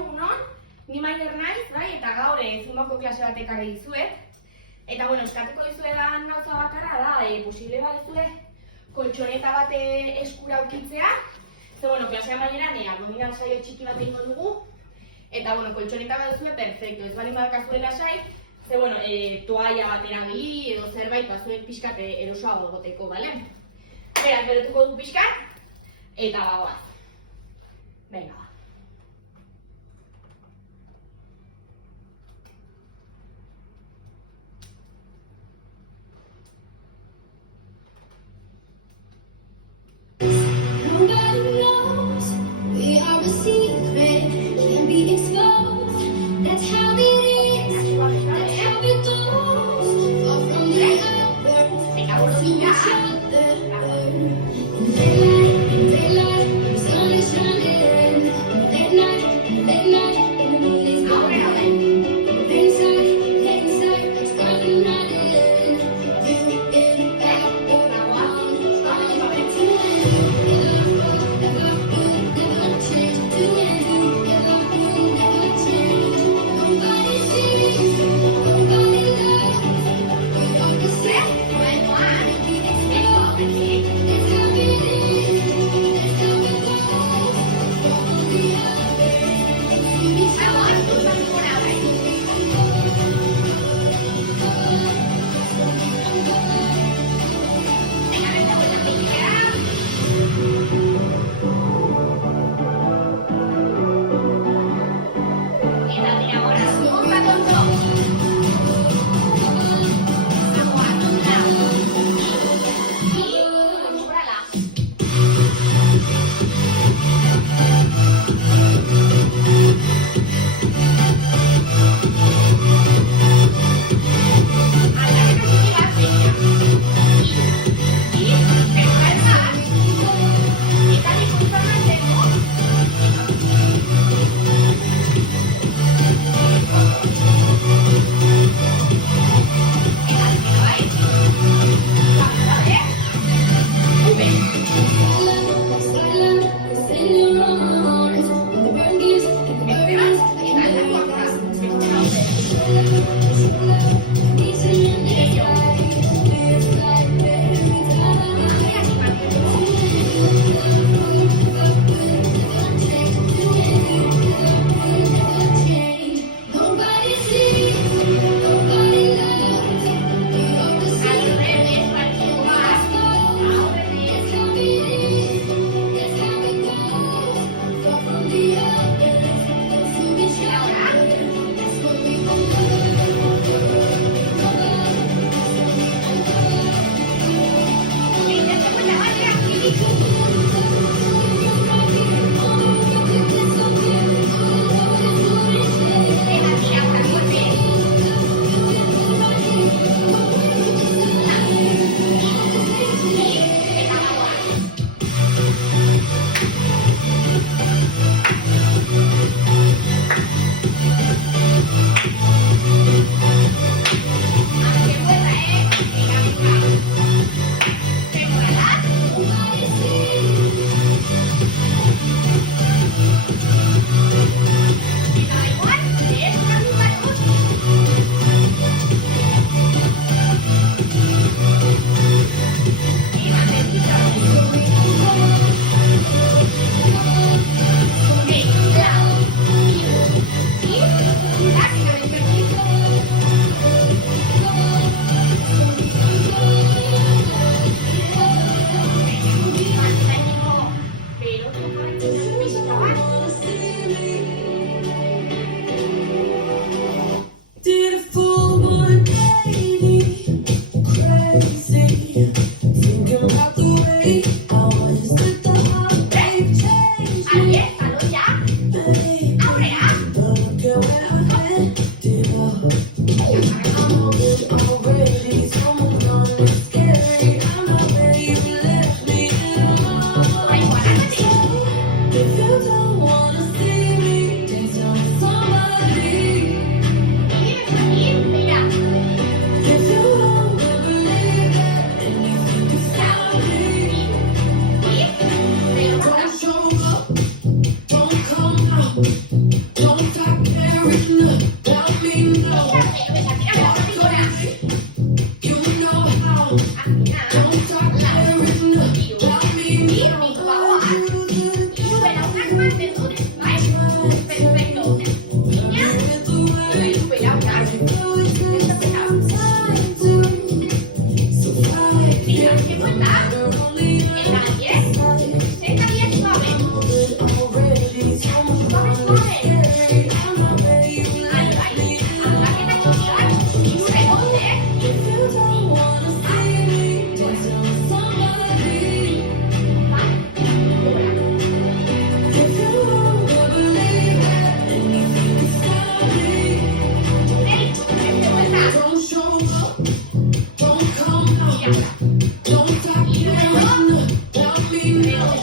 egunon, ni Maider naiz, bai, eta gaur zumako klase bat ekarri dizuet. Eta, bueno, eskatuko dizuedan gauza bakarra da, posible baduzue koltxoneta bat eskura aukitzea. Ze, bueno, klasea amaieran abdominal saio txiki bat egingo dugu. Eta, bueno, koltxoneta baduzue, perfecto, ez bali badakazue lasai. Ze, bueno, toalla bat erabili edo zerbait bazuek pixkat erosoago egoteko, bale? Beraz, beretuko du pixkat, eta bagoaz. Venga, ba.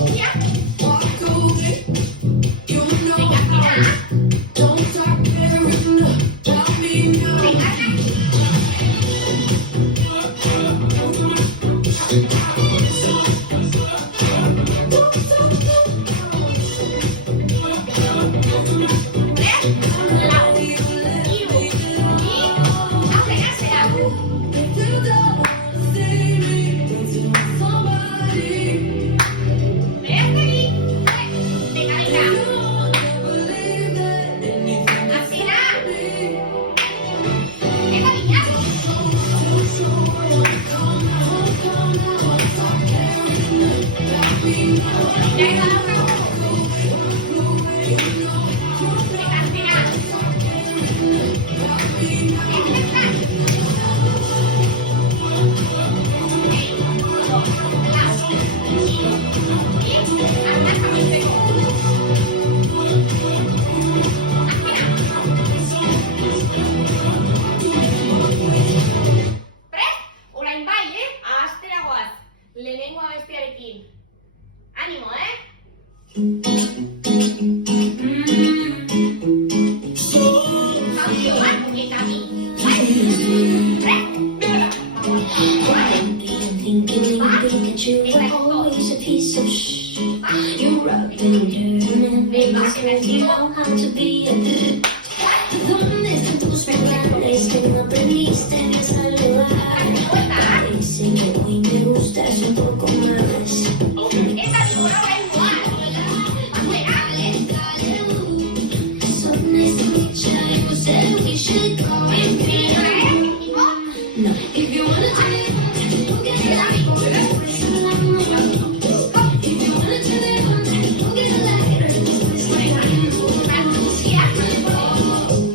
Mira. Venga, tira. Venga, orain bai, ahaztera goaz. Lehenengo abestiarekin. Animo, Zaudio bat eta bi. Always a piece of shh. You rubbed and turned, made my friends know how to be a ¿Dónde están tus regalos? Que no aprendiste a saludar. Dice que hoy me gustas un poco más. Esta figura va igual. Afuera. So nice to meet you. You said we should go. No, if you wanna turn it on, we'll get it on. If you wanna turn it on, we'll get it lighter.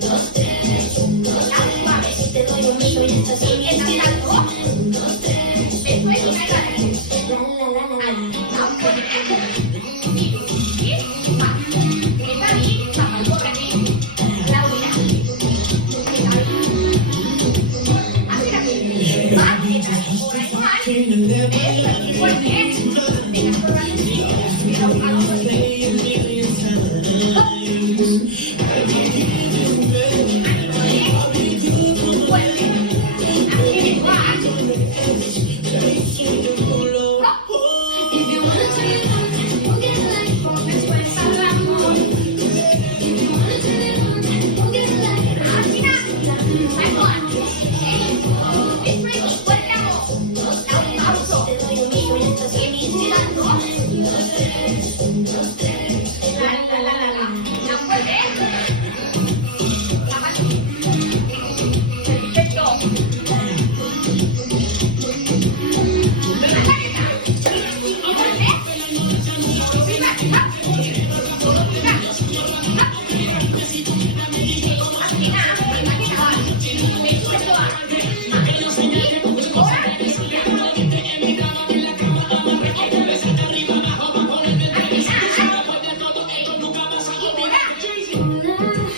Dos, tres, si te doy un beso y estás bien. Dos, tres, la la la la. If you wanna turn it on, we'll get it lighter. Después hablamos. If you wanna turn it on, we'll get it lighter. Te doy un beso y estás bien. Dos, tres,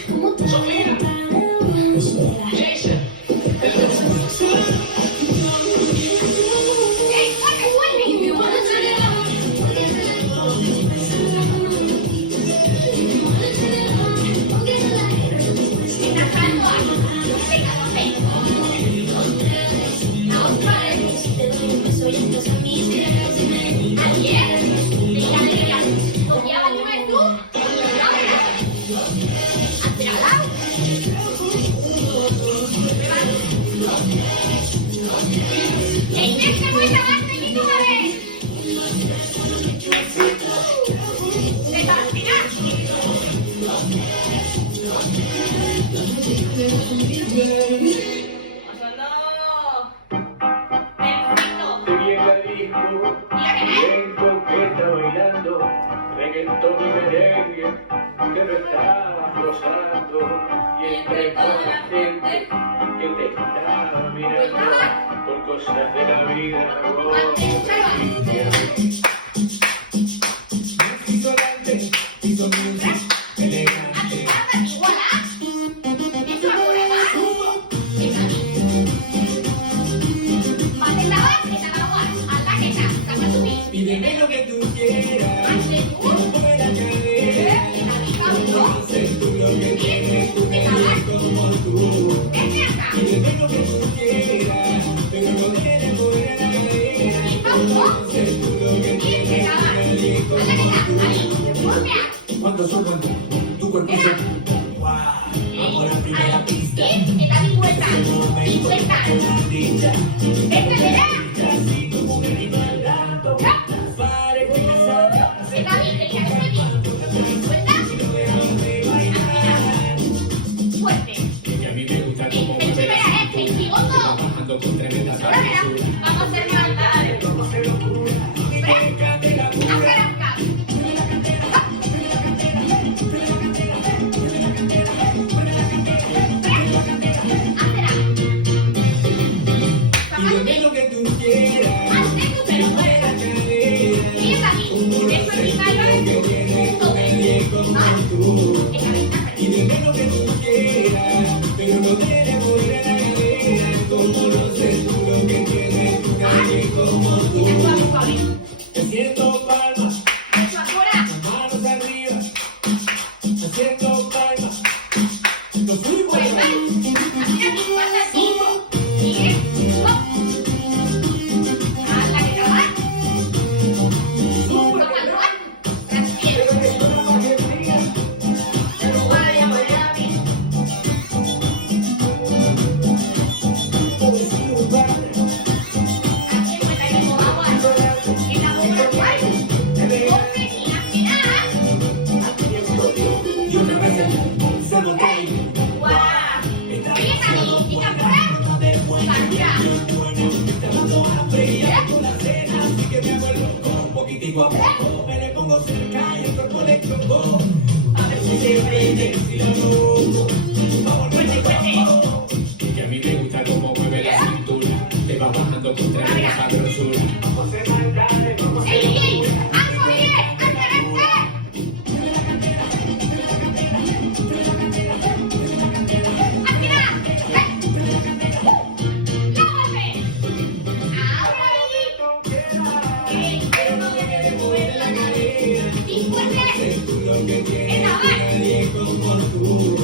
¿Cómo te If you wanna turn it on, we'll get it lighter. If you wanna turn it on, we'll get it lighter. Te doy un beso y estás a mis pies. reggaetón y merengue, que lo estabas gozando, y entre toda la gente que te estaba mirando, por cosas de la vida, Pídeme lo que tú quieras. Cuando suban tu cuerpito, amor en primera pista. Así como un animal dando y a mí me gusta como mueve bajando con tremenda sabrosura. Vamos a hacer maldades. Sécate la boca. Y dame lo que tú quieras. Y dime lo que tú quieras, pero no te le voy a la cadera. Como no sé tú lo que tienes, nadie como tú. Haciendo palmas, las manos arriba. Haciendo palmas, nos fuimos a la poquitico a poco, me le pongo cerca y el cuerpo le chocó. A ver si se prende, si lo toco. Vamos, vamos. Y a mí me gusta cómo mueve la cintura, te va bajando contra la sabrosura. Vamos a mandarle, vamos a que tienes nadie como tú.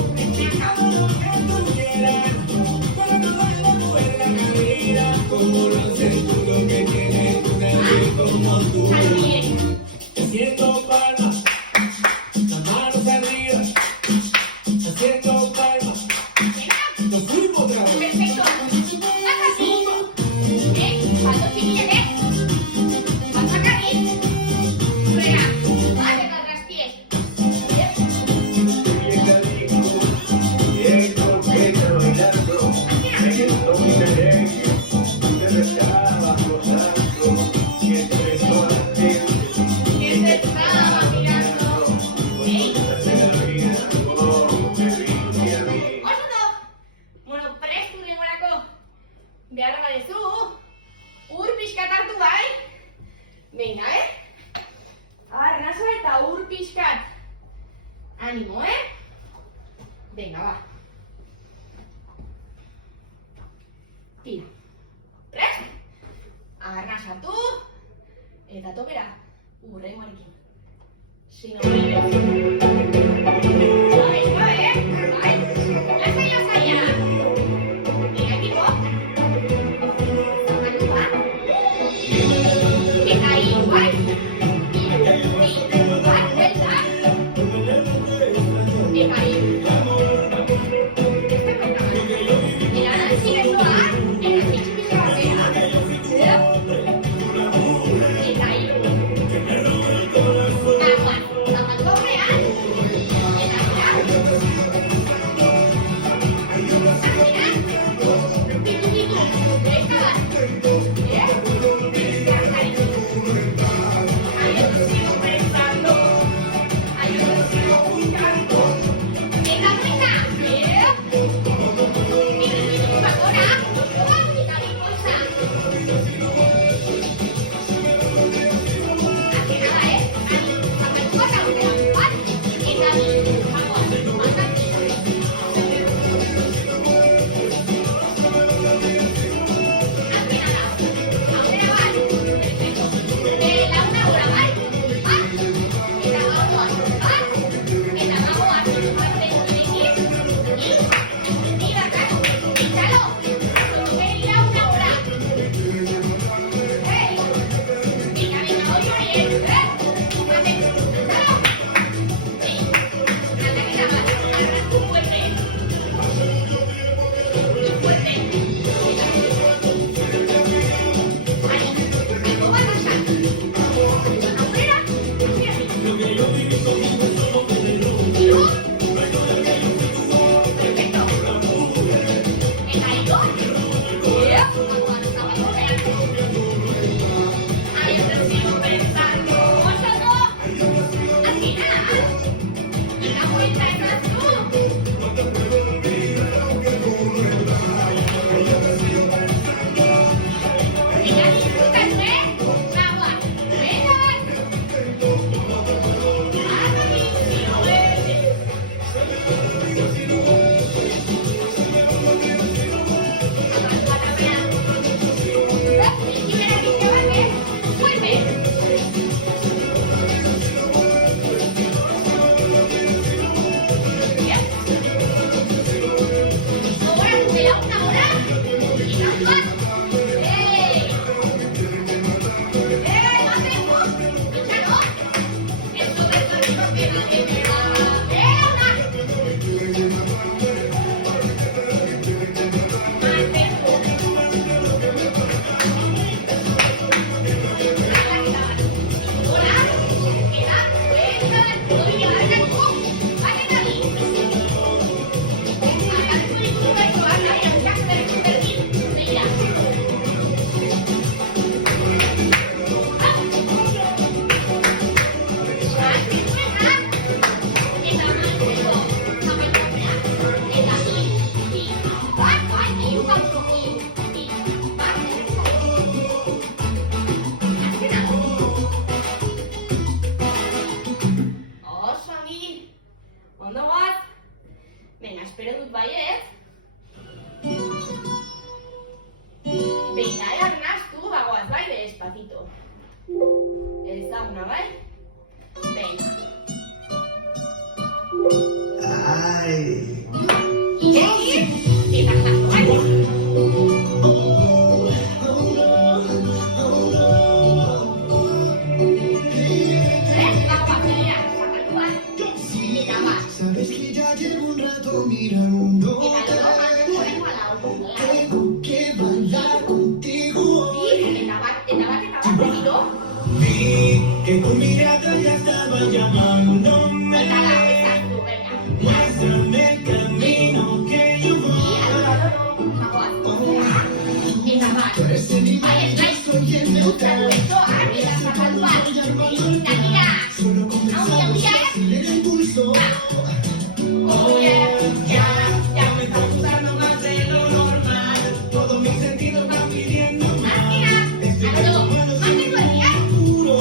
Como no sé tú lo que tienes nadie como tú. Haciendo palmas, las manos arriba. Haciendo palmas, nos fuimos otra vez. Perfecto. Haz así. Falta chiquilla, Vas a caer. Ruega. Vale, para atrás pies. Bueno, prestu nengorako behar badezu, ur pixkat hartu bai? Venga, Arnasa eta ur pixkat. Animo, Venga, va. Tira. Prest? Arnasa hartu eta topera urrengoarekin. Si no vuelves. Suave, suave, Bai. Lasai, lasaia. Venga, equipo. Zapatu bat. Eta hiru, bai? Hiru, bat, delta. Eta hiru. Mira, sigue soa. Eta txiki batera. Eta hiru. Aguas, zapatu aurrean. Ondo goaz? Venga, espero dut baiet. Venga, arnastu, bagoaz, bai, despacito. Ezaguna, bai? Venga. Ay. Ireki, eta arnastu, bai? Sabes que ya llevo un rato mirando. Tengo que bailar contigo. Vi que tu mirada ya estaba llamándome. Muéstrame el camino que yo voy. Tú eres el imán, yo soy el metal. Solo con el impulso. Oh, ya me está gustando más de lo normal. Todos mis sentidos van pidiendo más. Puro.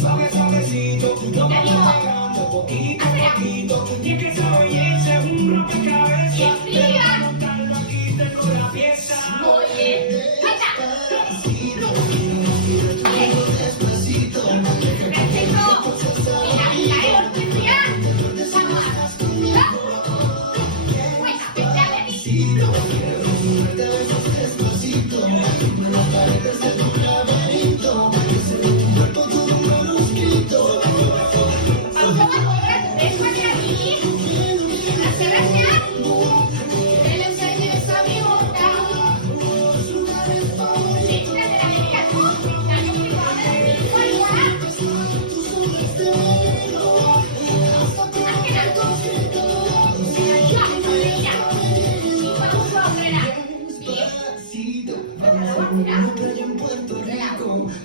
Suavecito, no me pagando poquito a poquito. Y es que esa belleza es un rompecabezas. Montando aquí tengo la pieza. Despacito, despacito, en las paredes de tu laberinto.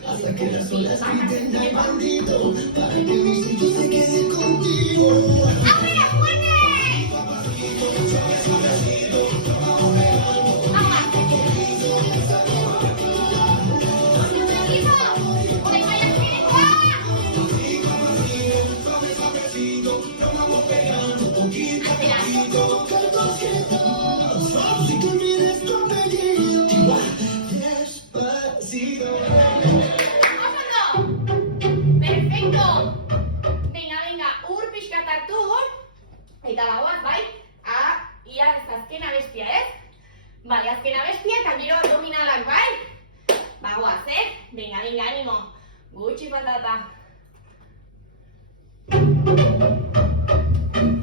Hasta que las olas griten al bandito, para que mi sitio se quede contigo. ¡Abre la puerta! Nos vamos pegando poquito a poquito. Si tú miras con peligro, despacito. Perfecto! Venga, ur pixkat hartu, eta bagoaz, bai? Ia azken abestia, ez? Bai, azken abestia eta gero abdominalak, bai? Bagoaz, Venga, animo. Gutxi faltata.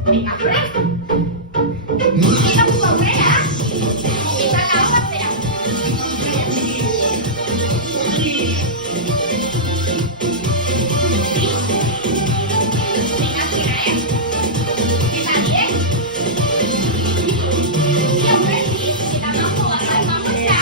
Venga, fuera. Venga, puto, fuera. Eta la hau atzera. Venga, fuera, Eta bien. Tio, Berti, eta mambo, atzera.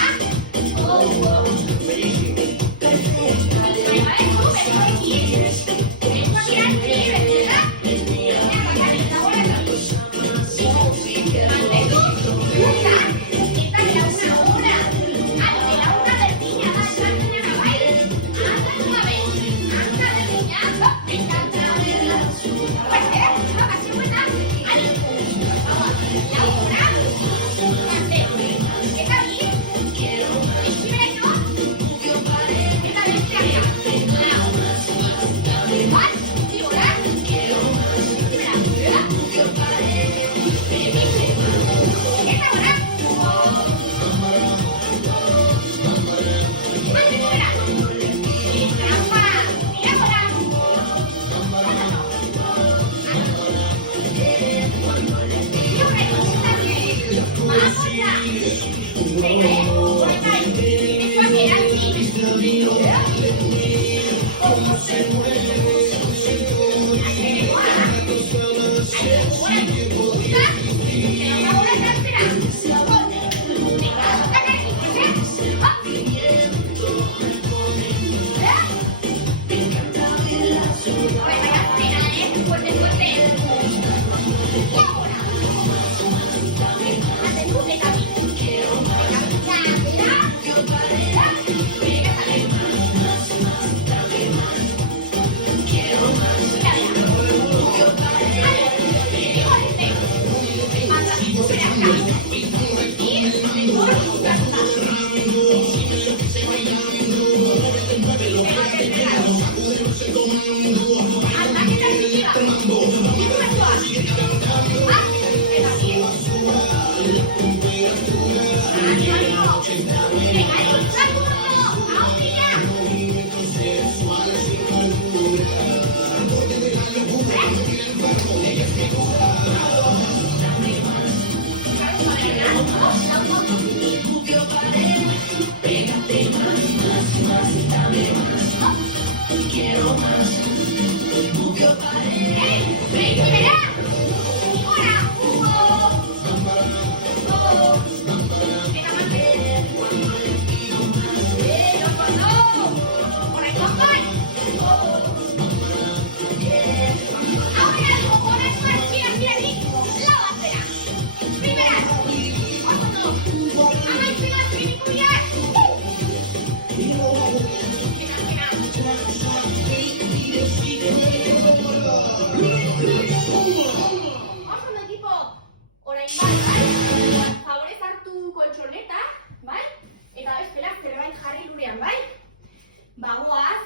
Bagoaz,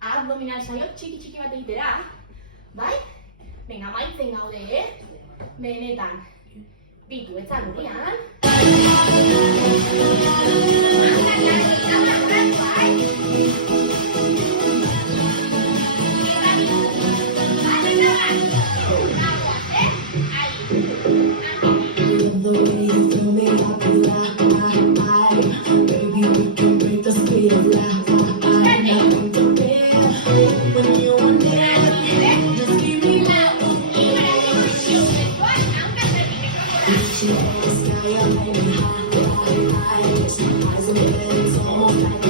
abdominal saio txiki bat egitera, bai? Venga, maitzen gaude, Benetan. Bitu, etzan urrian. Eyes on the bed, it's almost like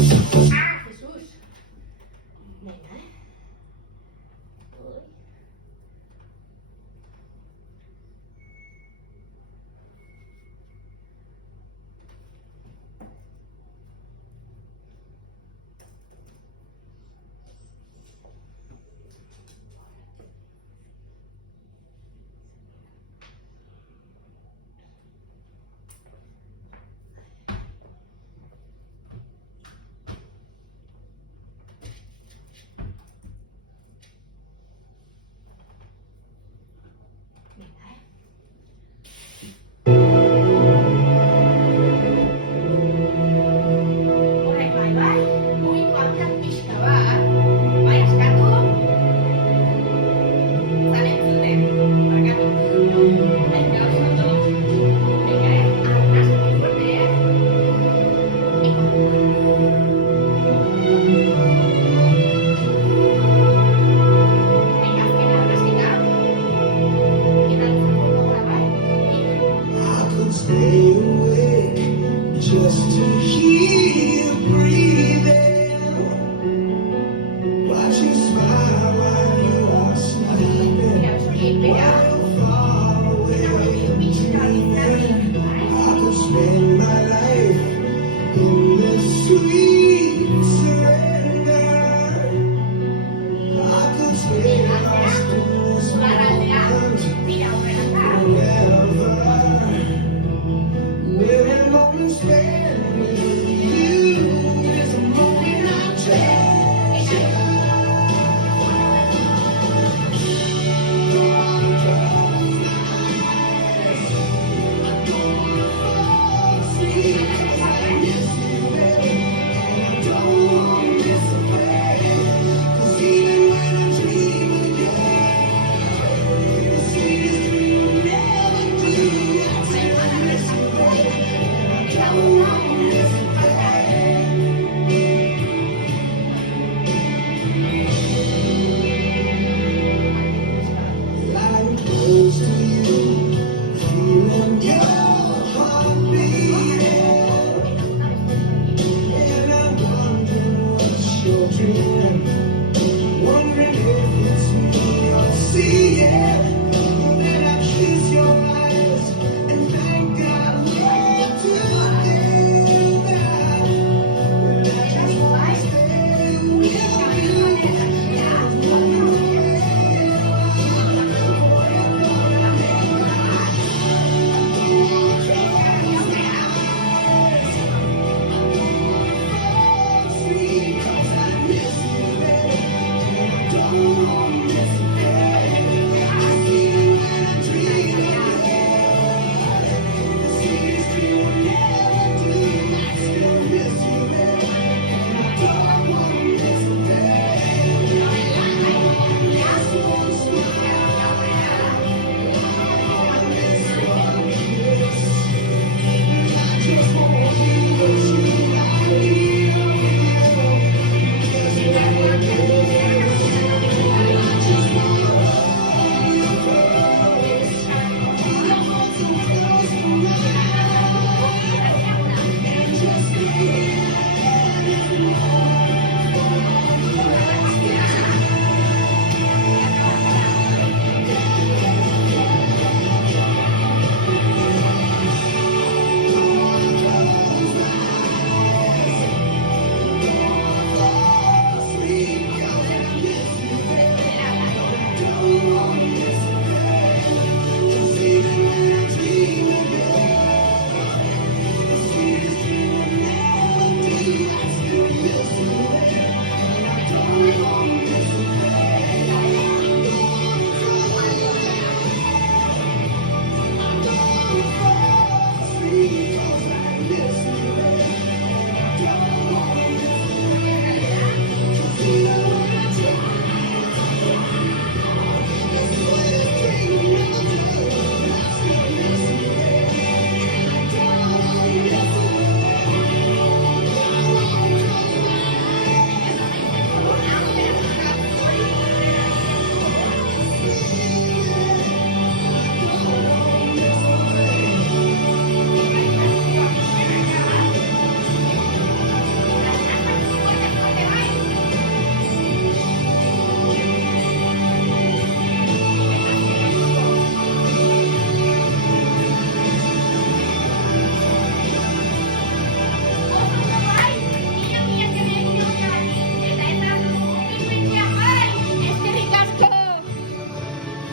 Thank